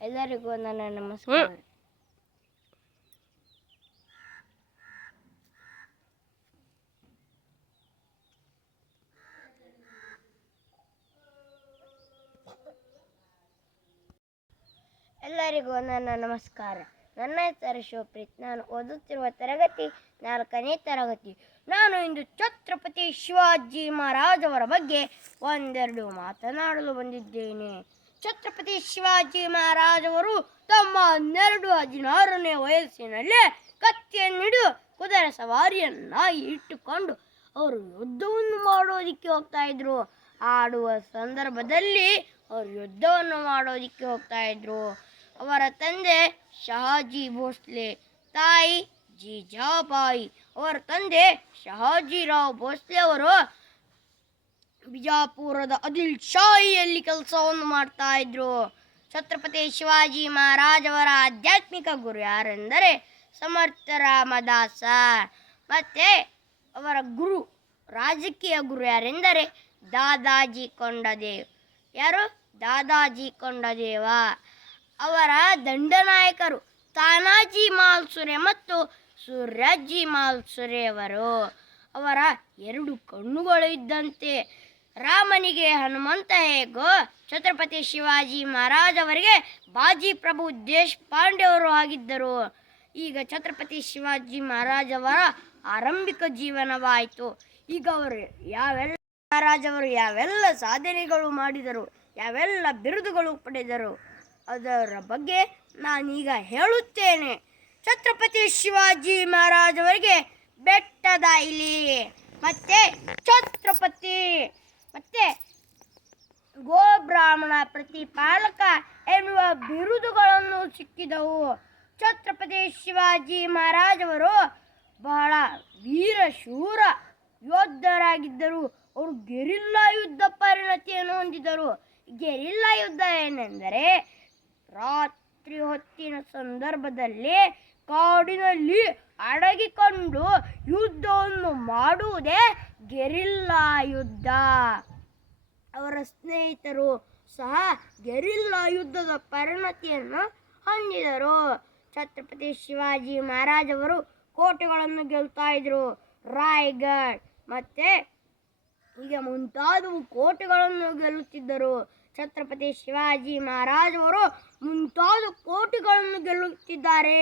ಎಲ್ಲರಿಗೂ ನನ್ನ ನಮಸ್ಕಾರ. ಎಲ್ಲರಿಗೂ ನನ್ನ ನಮಸ್ಕಾರ. ನನ್ನ ಹೆಸರು ಶಿವಪ್ರೀತ್. ನಾನು ಓದುತ್ತಿರುವ ತರಗತಿ 4ನೇ ತರಗತಿ. ನಾನು ಇಂದು ಛತ್ರಪತಿ ಶಿವಾಜಿ ಮಹಾರಾಜ್ ಅವರ ಬಗ್ಗೆ ಒಂದೆರಡು ಮಾತನಾಡಲು ಬಂದಿದ್ದೇನೆ. ಛತ್ರಪತಿ ಶಿವಾಜಿ ಮಹಾರಾಜ್ ಅವರು ತಮ್ಮ 16ನೇ ವಯಸ್ಸಿನಲ್ಲೇ ಕತ್ತಿಯನ್ನು ಹಿಡಿದು ಕುದುರೆ ಸವಾರಿಯನ್ನಾಗಿ ಇಟ್ಟುಕೊಂಡು ಅವರು ಯುದ್ಧವನ್ನು ಮಾಡೋದಿಕ್ಕೆ ಹೋಗ್ತಾ ಇದ್ರು. ಆಡುವ ಸಂದರ್ಭದಲ್ಲಿ ಅವರು ಯುದ್ಧವನ್ನು ಮಾಡೋದಿಕ್ಕೆ ಹೋಗ್ತಾ ಇದ್ರು. ಅವರ ತಂದೆ ಶಹಾಜಿ ಭೋಸ್ಲೆ, ತಾಯಿ ಜೀಜಾಬಾಯಿ. ಅವರ ತಂದೆ ಶಹಾಜಿರಾವ್ ಭೋಸ್ಲೆ ಅವರು ಬಿಜಾಪುರದ ಆದಿಲ್ ಶಾಹಿಯಲ್ಲಿ ಕೆಲಸವನ್ನು ಮಾಡ್ತಾ ಇದ್ರು. ಛತ್ರಪತಿ ಶಿವಾಜಿ ಮಹಾರಾಜ್ ಅವರ ಆಧ್ಯಾತ್ಮಿಕ ಗುರು ಯಾರೆಂದರೆ ಸಮರ್ಥ ರಾಮದಾಸ. ಮತ್ತೆ ಅವರ ಗುರು ರಾಜಕೀಯ ಗುರು ಯಾರೆಂದರೆ ದಾದಾಜಿ ಕೊಂಡದೇವ್. ಯಾರು? ದಾದಾಜಿ ಕೊಂಡದೇವ. ಅವರ ದಂಡನಾಯಕರು ತಾನಾಜಿ ಮಾಲ್ಸುರೆ ಮತ್ತು ಸೂರ್ಯಾಜಿ ಮಾಲ್ಸುರೆ ಅವರು. ಅವರ 2 ಕಣ್ಣುಗಳು ಇದ್ದಂತೆ. ರಾಮನಿಗೆ ಹನುಮಂತ ಹೇಗೋ ಛತ್ರಪತಿ ಶಿವಾಜಿ ಮಹಾರಾಜ್ ಅವರಿಗೆ ಬಾಜಿ ಪ್ರಭು ದೇಶಪಾಂಡೆ ಅವರು ಆಗಿದ್ದರು. ಈಗ ಛತ್ರಪತಿ ಶಿವಾಜಿ ಮಹಾರಾಜ್ ಅವರ ಆರಂಭಿಕ ಜೀವನವಾಯಿತು. ಈಗ ಅವರು ಮಹಾರಾಜ್ ಅವರು ಯಾವೆಲ್ಲ ಸಾಧನೆಗಳು ಮಾಡಿದರು, ಯಾವೆಲ್ಲ ಬಿರುದುಗಳು ಪಡೆದರು ಅದರ ಬಗ್ಗೆ ನಾನೀಗ ಹೇಳುತ್ತೇನೆ. ಛತ್ರಪತಿ ಶಿವಾಜಿ ಮಹಾರಾಜ್ ಅವರಿಗೆ ಬೆಟ್ಟದ ಇಲಿ, ಮತ್ತೆ ಛತ್ರಪತಿ, ಮತ್ತೆ ಗೋಬ್ರಾಹ್ಮಣ ಪ್ರತಿಪಾಲಕ ಎನ್ನುವ ಬಿರುದುಗಳನ್ನು ಸಿಕ್ಕಿದವು. ಛತ್ರಪತಿ ಶಿವಾಜಿ ಮಹಾರಾಜ್ ಅವರು ಬಹಳ ವೀರಶೂರ ಯೋಧರಾಗಿದ್ದರು. ಅವರು ಗೆರಿಲ್ಲಾ ಯುದ್ಧ ಪರಿಣತಿಯನ್ನು ಹೊಂದಿದರು. ಗೆರಿಲ್ಲಾ ಯುದ್ಧ ಏನೆಂದರೆ ರಾತ್ರಿ ಹೊತ್ತಿನ ಸಂದರ್ಭದಲ್ಲಿ ಕಾಡಿನಲ್ಲಿ ಅಡಗಿಕೊಂಡು ಯುದ್ಧವನ್ನು ಮಾಡುವುದೇ ಗೆರಿಲ್ಲಾ ಯುದ್ಧ. ಅವರ ಸ್ನೇಹಿತರು ಸಹ ಗೆರಿಲ್ಲಾ ಯುದ್ಧದ ಪರಿಣತಿಯನ್ನು ಹೊಂದಿದರು. ಛತ್ರಪತಿ ಶಿವಾಜಿ ಮಹಾರಾಜ್ ಅವರು ಕೋಟೆಗಳನ್ನು ಗೆಲ್ತಾ ಇದ್ರು. ರಾಯ್ಗಢ್ ಮತ್ತೆ ಹೀಗೆ ಮುಂತಾದವು ಕೋಟೆಗಳನ್ನು ಗೆಲ್ಲುತ್ತಿದ್ದರು. ಛತ್ರಪತಿ ಶಿವಾಜಿ ಮಹಾರಾಜ್ ಅವರು ಮುಂತಾದ ಕೋಟೆಗಳನ್ನು ಗೆಲ್ಲುತ್ತಿದ್ದಾರೆ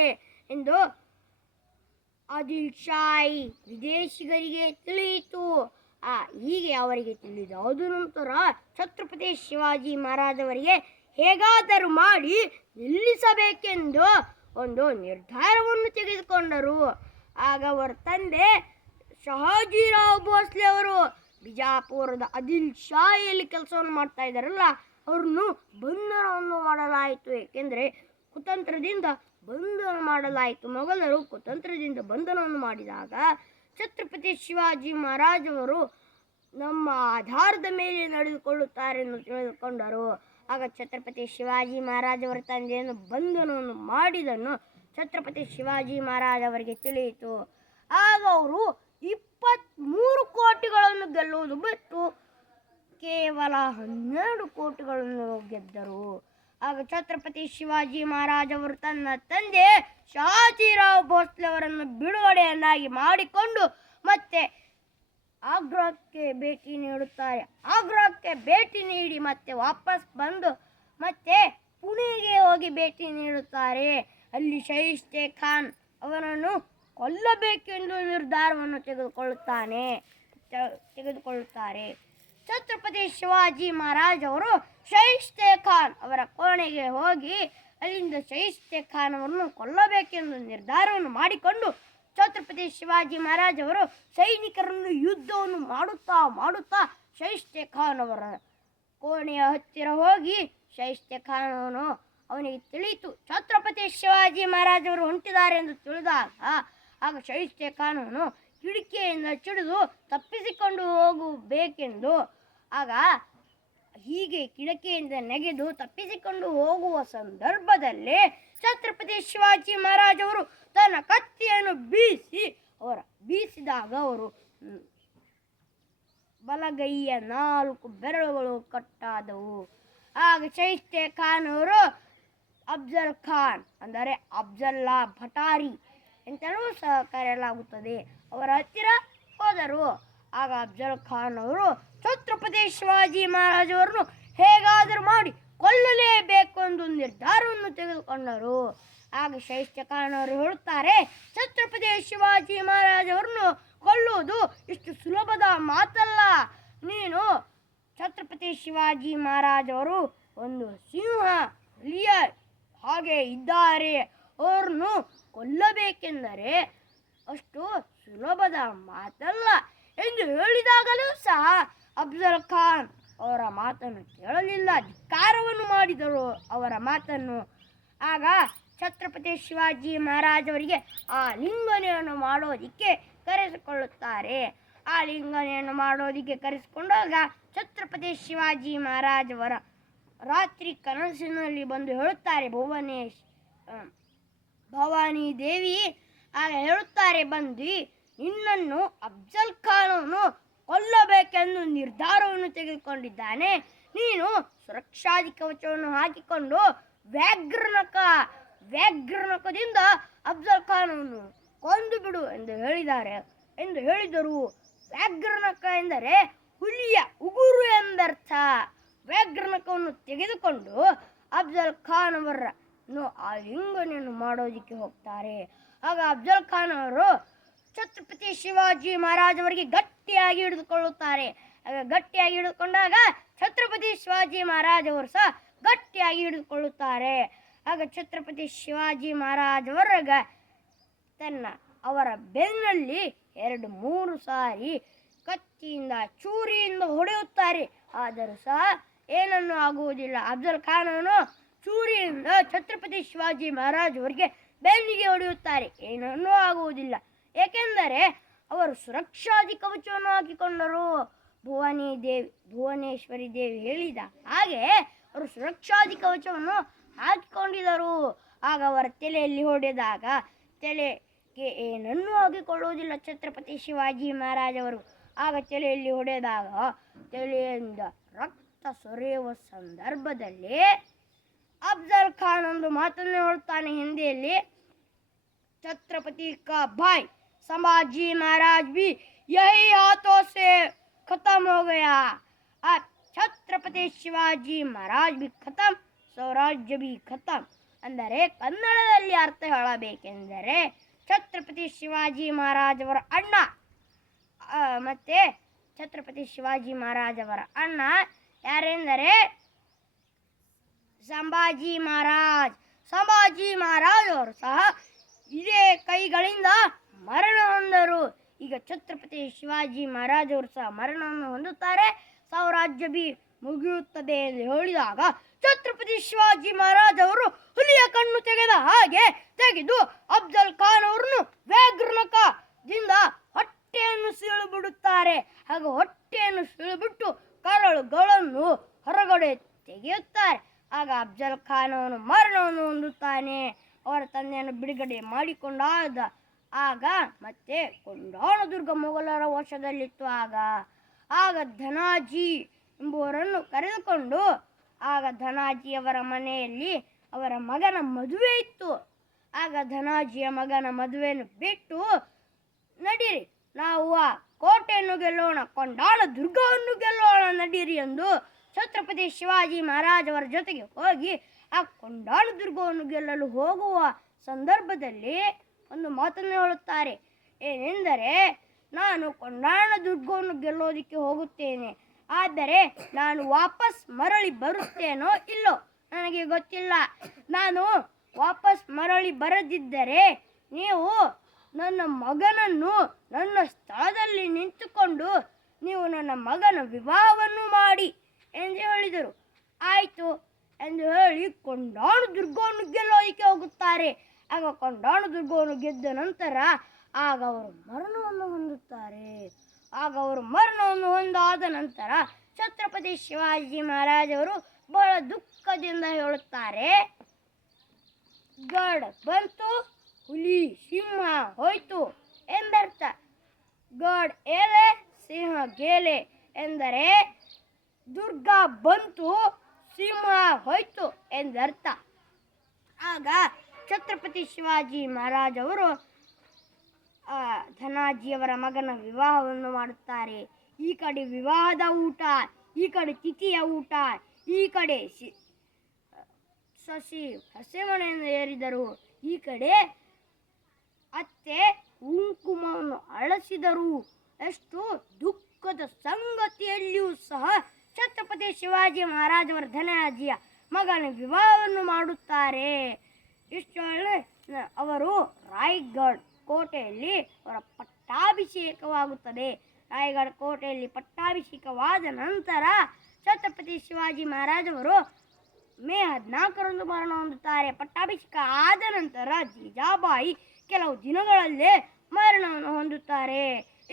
ಎಂದು ಆದಿಲ್ ಶಾಹಿ ವಿದೇಶಿಗರಿಗೆ ತಿಳಿಯಿತು. ಹೀಗೆ ಅವರಿಗೆ ತಿಳಿದಾದ ನಂತರ ಛತ್ರಪತಿ ಶಿವಾಜಿ ಮಹಾರಾಜ್ ಅವರಿಗೆ ಹೇಗಾದರೂ ಮಾಡಿ ನಿಲ್ಲಿಸಬೇಕೆಂದು ಒಂದು ನಿರ್ಧಾರವನ್ನು ತೆಗೆದುಕೊಂಡರು. ಆಗ ಅವರ ತಂದೆ ಶಹಾಜಿರಾವ್ ಭೋಸ್ಲೆ ಅವರು ಬಿಜಾಪುರದ ಆದಿಲ್ ಶಾಹಿಯಲ್ಲಿ ಕೆಲಸವನ್ನು ಮಾಡ್ತಾ ಇದ್ದಾರಲ್ಲ, ಅವ್ರನ್ನು ಬಂಧನವನ್ನು ಮಾಡಲಾಯಿತು. ಏಕೆಂದರೆ ಕುತಂತ್ರದಿಂದ ಬಂಧನ ಮಾಡಲಾಯಿತು. ಮೊಘಲರು ಕುತಂತ್ರದಿಂದ ಬಂಧನವನ್ನು ಮಾಡಿದಾಗ ಛತ್ರಪತಿ ಶಿವಾಜಿ ಮಹಾರಾಜ್ ಅವರು ನಮ್ಮ ಆಧಾರದ ಮೇಲೆ ನಡೆದುಕೊಳ್ಳುತ್ತಾರೆ ಎಂದು ತಿಳಿದುಕೊಂಡರು. ಆಗ ಛತ್ರಪತಿ ಶಿವಾಜಿ ಮಹಾರಾಜ್ ಅವರ ತಂದೆಯನ್ನು ಬಂಧನವನ್ನು ಮಾಡಿದನ್ನು ಛತ್ರಪತಿ ಶಿವಾಜಿ ಮಹಾರಾಜ್ ಅವರಿಗೆ ತಿಳಿಯಿತು. ಆಗ ಅವರು 23 ಕೋಟಿಗಳನ್ನು ಗೆಲ್ಲುವುದು ಬಿಟ್ಟು ಕೇವಲ 12 ಕೋಟಿಗಳನ್ನು ಗೆದ್ದರು. ಆಗ ಛತ್ರಪತಿ ಶಿವಾಜಿ ಮಹಾರಾಜ್ ಅವರು ತನ್ನ ತಂದೆ ಶಹಾಜಿರಾವ್ ಭೋಸ್ಲೆ ಅವರನ್ನು ಬಿಡುಗಡೆಯನ್ನಾಗಿ ಮಾಡಿಕೊಂಡು ಮತ್ತೆ ಆಗ್ರಾಕ್ಕೆ ಭೇಟಿ ನೀಡುತ್ತಾರೆ. ಆಗ್ರಾಕ್ಕೆ ಭೇಟಿ ನೀಡಿ ಮತ್ತೆ ವಾಪಸ್ ಬಂದು ಮತ್ತೆ ಪುಣೆಗೆ ಹೋಗಿ ಭೇಟಿ ನೀಡುತ್ತಾರೆ. ಅಲ್ಲಿ ಶೈಸ್ತೆ ಖಾನ್ ಅವರನ್ನು ಕೊಲ್ಲಬೇಕೆಂದು ನಿರ್ಧಾರವನ್ನು ತೆಗೆದುಕೊಳ್ಳುತ್ತಾರೆ. ಛತ್ರಪತಿ ಶಿವಾಜಿ ಮಹಾರಾಜ್ ಅವರು ಶೈಸ್ತೆ ಖಾನ್ ಅವರ ಕೋಣೆಗೆ ಹೋಗಿ ಅಲ್ಲಿಂದ ಶೈಸ್ತೆ ಖಾನ್ ಅವರನ್ನು ಕೊಲ್ಲಬೇಕೆಂದು ನಿರ್ಧಾರವನ್ನು ಮಾಡಿಕೊಂಡು ಛತ್ರಪತಿ ಶಿವಾಜಿ ಮಹಾರಾಜ್ ಅವರು ಸೈನಿಕರನ್ನು ಯುದ್ಧವನ್ನು ಮಾಡುತ್ತಾ ಶೈಸ್ತೆ ಖಾನ್ ಅವರ ಕೋಣೆಯ ಹತ್ತಿರ ಹೋಗಿ ಶೈಸ್ತೆ ಖಾನ್ ಅವನಿಗೆ ತಿಳಿಯಿತು ಛತ್ರಪತಿ ಶಿವಾಜಿ ಮಹಾರಾಜ್ ಅವರು ಹೊಂಟಿದ್ದಾರೆ ಎಂದು ತಿಳಿದಾಗ ಆಗ ಶೈಸ್ತೆ ಖಾನ್ ಕಿಡಿಕೆಯಿಂದ ಚಿಡಿದು ತಪ್ಪಿಸಿಕೊಂಡು ಹೋಗಬೇಕೆಂದು ಆಗ ಹೀಗೆ ಕಿಡಕಿಯಿಂದ ನೆಗೆದು ತಪ್ಪಿಸಿಕೊಂಡು ಹೋಗುವ ಸಂದರ್ಭದಲ್ಲಿ ಛತ್ರಪತಿ ಶಿವಾಜಿ ಮಹಾರಾಜ್ ಅವರು ತನ್ನ ಕತ್ತಿಯನ್ನು ಬೀಸಿದಾಗ ಅವರು ಬಲಗೈಯ 4 ಬೆರಳುಗಳು ಕಟ್ಟಾದವು. ಆಗ ಶೈಸ್ತೆ ಖಾನ್ ಅಫ್ಜಲ್ ಖಾನ್ ಅಂದರೆ ಅಫ್ಜಲ್ಲಾ ಭಟಾರಿ ಎಂತಲೂ ಸಹ ಕರೆಯಲಾಗುತ್ತದೆ ಅವರ ಹತ್ತಿರ ಹೋದರು. ಆಗ ಅಫ್ಜಲ್ ಖಾನ್ ಅವರು ಛತ್ರಪತಿ ಶಿವಾಜಿ ಮಹಾರಾಜರನ್ನು ಹೇಗಾದರೂ ಮಾಡಿ ಕೊಲ್ಲಲೇಬೇಕು ಎಂದು ನಿರ್ಧಾರವನ್ನು ತೆಗೆದುಕೊಂಡರು. ಆಗ ಶೈಸ್ತ ಖಾನ್ ಅವರು ಹೇಳುತ್ತಾರೆ, ಛತ್ರಪತಿ ಶಿವಾಜಿ ಮಹಾರಾಜರನ್ನು ಕೊಲ್ಲುವುದು ಇಷ್ಟು ಸುಲಭದ ಮಾತಲ್ಲ. ನೀನು ಛತ್ರಪತಿ ಶಿವಾಜಿ ಮಹಾರಾಜವರು ಒಂದು ಸಿಂಹ ಹುಲಿಯ ಹಾಗೆ ಇದ್ದಾರೆ, ಅವ್ರನ್ನು ಕೊಲ್ಲಬೇಕೆಂದರೆ ಅಷ್ಟು ಸುಲಭದ ಮಾತಲ್ಲ ಎಂದು ಹೇಳಿದಾಗಲೂ ಸಹ ಅಫ್ಜಲ್ ಖಾನ್ ಅವರ ಮಾತನ್ನು ಕೇಳಲಿಲ್ಲ, ಧಿಕ್ಕಾರವನ್ನು ಮಾಡಿದರು ಅವರ ಮಾತನ್ನು. ಆಗ ಛತ್ರಪತಿ ಶಿವಾಜಿ ಮಹಾರಾಜವರಿಗೆ ಆ ಲಿಂಗನೆಯನ್ನು ಮಾಡೋದಕ್ಕೆ ಕರೆಸಿಕೊಳ್ಳುತ್ತಾರೆ. ಆ ಲಿಂಗನೆಯನ್ನು ಮಾಡೋದಕ್ಕೆ ಕರೆಸಿಕೊಂಡಾಗ ಛತ್ರಪತಿ ಶಿವಾಜಿ ಮಹಾರಾಜವರ ರಾತ್ರಿ ಕನಸಿನಲ್ಲಿ ಬಂದು ಹೇಳುತ್ತಾರೆ ಭವಾನಿ ದೇವಿ ಆಗ ಹೇಳುತ್ತಾರೆ, ಬಂದು ನಿನ್ನನ್ನು ಅಫ್ಜಲ್ ಖಾನನು ಕೊಲ್ಲಬೇಕೆಂದು ನಿರ್ಧಾರವನ್ನು ತೆಗೆದುಕೊಂಡಿದ್ದಾನೆ. ನೀನು ಸುರಕ್ಷಾದಿ ಕವಚವನ್ನು ಹಾಕಿಕೊಂಡು ವ್ಯಾಘ್ರನಕದಿಂದ ಅಫ್ಜಲ್ ಖಾನನ್ನು ಕೊಂದು ಬಿಡು ಎಂದು ಹೇಳಿದರು. ವ್ಯಾಘ್ರನಕ ಎಂದರೆ ಹುಲಿಯ ಉಗುರು ಎಂದರ್ಥ. ವ್ಯಾಘ್ರನಕವನ್ನು ತೆಗೆದುಕೊಂಡು ಅಫ್ಜಲ್ ಖಾನ್ ಅವರನ್ನು ಆ ಲಿಂಗನೆಯನ್ನು ಮಾಡೋದಕ್ಕೆ ಹೋಗ್ತಾರೆ. ಆಗ ಅಫ್ಜಲ್ ಖಾನ್ ಅವರು ಛತ್ರಪತಿ ಶಿವಾಜಿ ಮಹಾರಾಜ್ ಅವರಿಗೆ ಗಟ್ಟಿಯಾಗಿ ಹಿಡಿದುಕೊಳ್ಳುತ್ತಾರೆ. ಆಗ ಗಟ್ಟಿಯಾಗಿ ಹಿಡಿದುಕೊಂಡಾಗ ಛತ್ರಪತಿ ಶಿವಾಜಿ ಮಹಾರಾಜ್ ಅವರು ಸಹ ಗಟ್ಟಿಯಾಗಿ ಹಿಡಿದುಕೊಳ್ಳುತ್ತಾರೆ. ಆಗ ಛತ್ರಪತಿ ಶಿವಾಜಿ ಮಹಾರಾಜ್ ಅವರ ಬೆನ್ನಲ್ಲಿ 2-3 ಸಾರಿ ಕತ್ತಿಯಿಂದ ಚೂರಿಯಿಂದ ಹೊಡೆಯುತ್ತಾರೆ. ಆದರೂ ಸಹ ಏನನ್ನೂ ಆಗುವುದಿಲ್ಲ. ಅಫ್ಜಲ್ ಖಾನ್ ಅವನು ಚೂರಿಯಿಂದ ಛತ್ರಪತಿ ಶಿವಾಜಿ ಮಹಾರಾಜ್ ಅವರಿಗೆ ಬೆನ್ನಿಗೆ ಹೊಡೆಯುತ್ತಾರೆ, ಏನನ್ನೂ ಆಗುವುದಿಲ್ಲ. ಏಕೆಂದರೆ ಅವರು ಸುರಕ್ಷಾದಿ ಕವಚವನ್ನು ಹಾಕಿಕೊಂಡರು. ಭುವನೇಶ್ವರಿ ದೇವಿ ಹೇಳಿದ ಹಾಗೆ ಅವರು ಸುರಕ್ಷಾದಿ ಕವಚವನ್ನು ಹಾಕಿಕೊಂಡಿದ್ದರು. ಆಗ ಅವರ ತಲೆಯಲ್ಲಿ ಹೊಡೆದಾಗ ತಲೆಗೆ ಏನನ್ನೂ ಹಾಕಿಕೊಳ್ಳುವುದಿಲ್ಲ ಛತ್ರಪತಿ ಶಿವಾಜಿ ಮಹಾರಾಜ್ ಅವರು. ಆಗ ತಲೆಯಲ್ಲಿ ಹೊಡೆದಾಗ ತಲೆಯಿಂದ ರಕ್ತ ಸೊರೆಯುವ ಸಂದರ್ಭದಲ್ಲಿ ಅಫ್ಜಲ್ ಖಾನ್ ಒಂದು ಮಾತನ್ನು ಹೇಳ್ತಾನೆ ಹಿಂದಿಯಲ್ಲಿ, छत्रपति का भाई संभाजी महाराज भी यही हाथों से खत्म हो गया. अब छत्रपति शिवाजी महाराज भी खत्म, स्वराज्य भी खत्म. ಅಂದರೆ ಕನ್ನಡದಲ್ಲಿ ಅರ್ಥ ಹೇಳಬೇಕೆಂದರೆ ಛತ್ರಪತಿ ಶಿವಾಜಿ ಮಹಾರಾಜ್ ಅವರ ಅಣ್ಣ ಮತ್ತೆ ಛತ್ರಪತಿ ಶಿವಾಜಿ ಮಹಾರಾಜ್ ಅವರ ಅಣ್ಣ ಯಾರೆಂದರೆ ಸಂಭಾಜಿ ಮಹಾರಾಜ್ ಅವರು ಸಹ ಇದೇ ಕೈಗಳಿಂದ ಮರಣ ಹೊಂದರು. ಈಗ ಛತ್ರಪತಿ ಶಿವಾಜಿ ಮಹಾರಾಜ್ ಅವರು ಸಹ ಮರಣವನ್ನು ಹೊಂದುತ್ತಾರೆ, ಸ್ವರಾಜ್ಯ ಬಿ ಮುಗಿಯುತ್ತದೆ ಎಂದು ಹೇಳಿದಾಗ ಛತ್ರಪತಿ ಶಿವಾಜಿ ಮಹಾರಾಜ್ ಅವರು ಹುಲಿಯ ಕಣ್ಣು ತೆಗೆದು ಅಫ್ಜಲ್ ಖಾನ್ ಅವರನ್ನು ವ್ಯಾಘ್ರನಕದಿಂದ ಹೊಟ್ಟೆಯನ್ನು ಸೀಳುಬಿಡುತ್ತಾರೆ. ಹಾಗೂ ಹೊಟ್ಟೆಯನ್ನು ಸೀಳುಬಿಟ್ಟು ಕರಳುಗಳನ್ನು ಹೊರಗಡೆ ತೆಗೆಯುತ್ತಾರೆ. ಆಗ ಅಫ್ಜಲ್ ಖಾನ್ ಅವನು ಮರಣವನ್ನು ಹೊಂದುತ್ತಾನೆ. ಅವರ ತಂದೆಯನ್ನು ಬಿಡುಗಡೆ ಮಾಡಿಕೊಂಡಾದ ಆಗ ಮತ್ತೆ ಕೊಂಡಾಣದುರ್ಗ ಮೊಘಲರ ವಶದಲ್ಲಿತ್ತು. ಆಗ ಧನಾಜಿ ಎಂಬುವರನ್ನು ಕರೆದುಕೊಂಡು ಆಗ ಧನಾಜಿಯವರ ಮನೆಯಲ್ಲಿ ಅವರ ಮಗನ ಮದುವೆ ಇತ್ತು. ಆಗ ಧನಾಜಿಯ ಮಗನ ಮದುವೆಯನ್ನು ಬಿಟ್ಟು ನಡೀರಿ, ನಾವು ಆ ಕೋಟೆಯನ್ನು ಗೆಲ್ಲೋಣ, ಕೊಂಡಾಣ ದುರ್ಗವನ್ನು ಗೆಲ್ಲೋಣ ನಡೀರಿ ಎಂದು ಛತ್ರಪತಿ ಶಿವಾಜಿ ಮಹಾರಾಜ್ ಅವರ ಜೊತೆಗೆ ಹೋಗಿ ಆ ಕೊಂಡಾಣ ದುರ್ಗವನ್ನು ಗೆಲ್ಲಲು ಹೋಗುವ ಸಂದರ್ಭದಲ್ಲಿ ಒಂದು ಮಾತನ್ನು ಹೇಳುತ್ತಾರೆ, ಏನೆಂದರೆ ನಾನು ಕೊಂಡಾಣ ದುರ್ಗವನ್ನು ಗೆಲ್ಲೋದಕ್ಕೆ ಹೋಗುತ್ತೇನೆ, ಆದರೆ ನಾನು ವಾಪಸ್ ಮರಳಿ ಬರುತ್ತೇನೋ ಇಲ್ಲೋ ನನಗೆ ಗೊತ್ತಿಲ್ಲ. ನಾನು ವಾಪಸ್ ಮರಳಿ ಬರದಿದ್ದರೆ ನೀವು ನನ್ನ ಮಗನನ್ನು ನನ್ನ ಸ್ಥಳದಲ್ಲಿ ನಿಂತುಕೊಂಡು ನೀವು ನನ್ನ ಮಗನ ವಿವಾಹವನ್ನು ಮಾಡಿ ಎಂದು ಹೇಳಿದರು. ಆಯಿತು ಎಂದು ಹೇಳಿ ಕೊಂಡಾಣ ದುರ್ಗವನ್ನು ಗೆಲ್ಲೋದಕ್ಕೆ ಹೋಗುತ್ತಾರೆ. ಆಗ ಕೊಂಡಾಣ ದುರ್ಗವನ್ನು ಗೆದ್ದ ನಂತರ ಆಗ ಅವರು ಮರಣವನ್ನು ಹೊಂದುತ್ತಾರೆ. ಆಗ ಅವರು ಮರಣವನ್ನು ಹೊಂದಾದ ನಂತರ ಛತ್ರಪತಿ ಶಿವಾಜಿ ಮಹಾರಾಜ್ ಅವರು ಬಹಳ ದುಃಖದಿಂದ ಹೇಳುತ್ತಾರೆ, ಗಡ್ ಬಂತು, ಹುಲಿ ಸಿಂಹ ಹೋಯ್ತು ಎಂದರ್ಥ. ಗಡ್ ಏಲೆ, ಸಿಂಹ ಗೆಲೆ ಎಂದರೆ ದುರ್ಗ ಬಂತು, ಸಿಂಹ ಹೋಯ್ತು ಎಂದರ್ಥ. ಆಗ ಛತ್ರಪತಿ ಶಿವಾಜಿ ಮಹಾರಾಜ್ ಅವರು ಧನಾಜಿಯವರ ಮಗನ ವಿವಾಹವನ್ನು ಮಾಡುತ್ತಾರೆ. ಈ ಕಡೆ ವಿವಾಹದ ಊಟ, ಈ ಕಡೆ ತಿಥಿಯ ಊಟ, ಈ ಕಡೆ ಸಸಿ ಹಸೆಮಣೆಯನ್ನು ಏರಿದರು, ಈ ಕಡೆ ಅತ್ತೆ ಕುಂಕುಮವನ್ನು ಅಳಸಿದರು. ಎಷ್ಟು ದುಃಖದ ಸಂಗತಿಯಲ್ಲಿಯೂ ಸಹ ಛತ್ರಪತಿ ಶಿವಾಜಿ ಮಹಾರಾಜ್ ಅವರ ಧನಾಜಿಯ ಮಗನ ವಿವಾಹವನ್ನು ಮಾಡುತ್ತಾರೆ. ಇಷ್ಟೊಳ್ಳೆ ಅವರು ರಾಯ್ಗಢ್ ಕೋಟೆಯಲ್ಲಿ ಅವರ ಪಟ್ಟಾಭಿಷೇಕವಾಗುತ್ತದೆ. ರಾಯಗಢ ಕೋಟೆಯಲ್ಲಿ ಪಟ್ಟಾಭಿಷೇಕವಾದ ನಂತರ ಛತ್ರಪತಿ ಶಿವಾಜಿ ಮಹಾರಾಜ್ ಅವರು ಮೇ 14ರಂದು ಮರಣ ಹೊಂದುತ್ತಾರೆ. ಪಟ್ಟಾಭಿಷೇಕ ಆದ ನಂತರ ಜೀಜಾಬಾಯಿ ಕೆಲವು ದಿನಗಳಲ್ಲೇ ಮರಣವನ್ನು ಹೊಂದುತ್ತಾರೆ.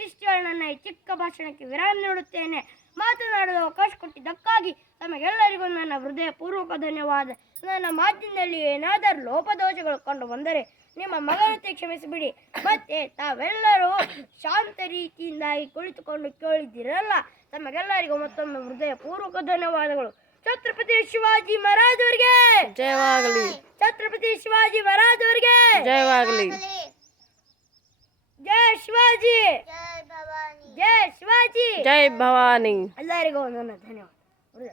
ಇಷ್ಟು ನನ್ನ ಈ ಚಿಕ್ಕ ಭಾಷಣಕ್ಕೆ ವಿರಾಮ ನೀಡುತ್ತೇನೆ. ಮಾತನಾಡಲು ಅವಕಾಶ ಕೊಟ್ಟಿದ್ದಕ್ಕಾಗಿ ತಮಗೆಲ್ಲರಿಗೂ ನನ್ನ ಹೃದಯಪೂರ್ವಕ ಧನ್ಯವಾದ. ನನ್ನ ಮಾತಿನಲ್ಲಿ ಏನಾದರೂ ಲೋಪದೋಷಗಳು ಕಂಡು ಬಂದರೆ ನಿಮ್ಮ ಮಗನಂತೆ ಕ್ಷಮಿಸಿಬಿಡಿ. ಮತ್ತೆ ತಾವೆಲ್ಲರೂ ಶಾಂತ ರೀತಿಯಿಂದಾಗಿ ಕುಳಿತುಕೊಂಡು ಕೇಳಿದ್ದೀರಲ್ಲ, ತಮಗೆಲ್ಲರಿಗೂ ಮತ್ತೊಮ್ಮೆ ಹೃದಯಪೂರ್ವಕ ಧನ್ಯವಾದಗಳು. ಛತ್ರಪತಿ ಶಿವಾಜಿ ಮಹಾರಾಜ್ ಅವರಿಗೆ ಜಯವಾಗಲಿ. ಛತ್ರಪತಿ ಶಿವಾಜಿ ಮಹಾರಾಜ್ ಅವರಿಗೆ ಜಯವಾಗಲಿ. ಜಯ ಶಿವಾಜಿ, ಜಯ ಶಿವಾಜಿ, ಜೈ ಭವಾನಿ. ಎಲ್ಲರಿಗೂ ನನ್ನ ಧನ್ಯವಾದ.